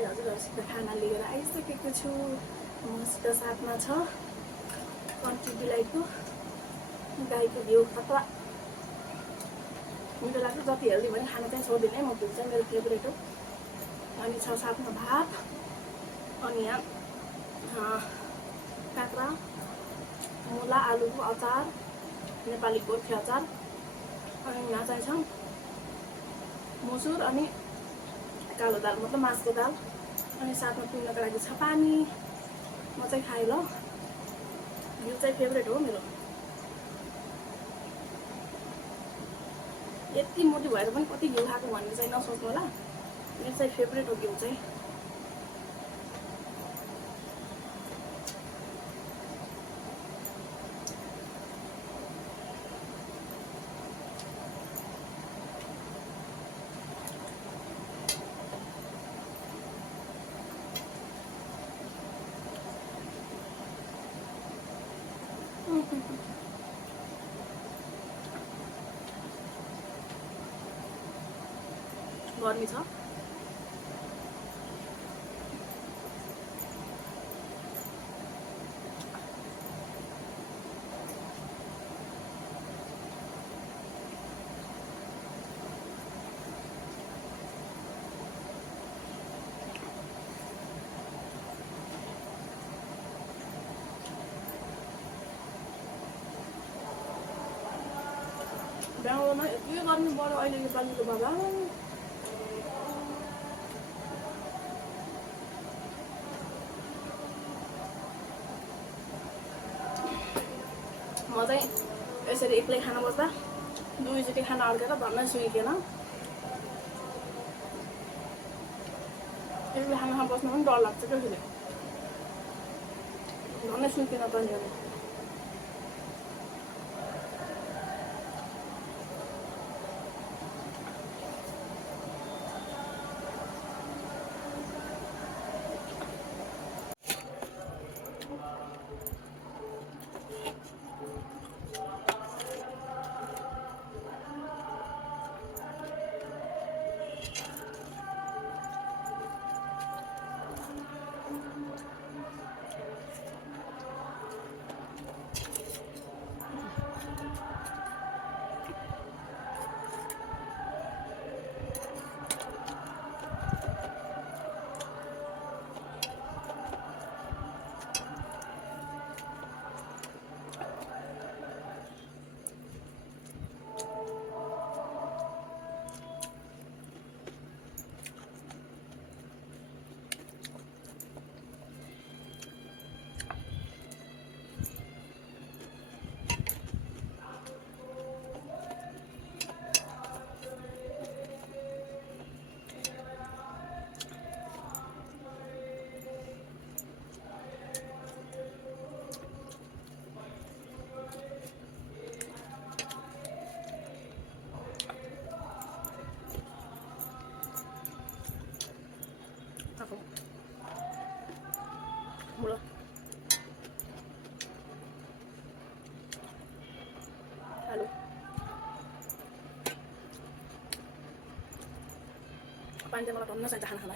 चाहिँ हजुरहरूसित खाना लिएर आइसकेको छु। मसित साथमा छ कन्ट्री डिलाइटको गाईको घिउ खतरा मिठो लाग्छ। जति हेल्दी भने खाना चाहिँ छोड्दिनँ म, घिउ चाहिँ मेरो फेभरेट हो। अनि छ साथमा भात, अनि यहाँ काँक्रा, मुला, आलुको अचार, नेपाली गोर्खे अचार, अनि यहाँ चाहिँ छ मुसुर अनि कालो दाल मतलब मासको दाल, अनि साथमा पिउनको लागि छ पानी। म चाहिँ खाएँ ल, घिउ चाहिँ फेभरेट हो मेरो। यति मोटी भएर पनि कति घिउ खाएको भन्ने चाहिँ नसोच्नु होला, मेरो चाहिँ फेभरेट हो घिउ चाहिँ। गर्मी छ। बेङ्गलोरमा यति गर्मी बढ्यो अहिले योपालिको बाबा। म चाहिँ यसरी एक्लै खाना बस्दा दुईचोटि खाना अड्केर धन्नै सुइकेन। एक्लै खाना बस्नु पनि डर लाग्छ क्या फेरि, धन्नै सुइकेन त नि। Mula. Halo. Panjang kalau kamu saya tahan hal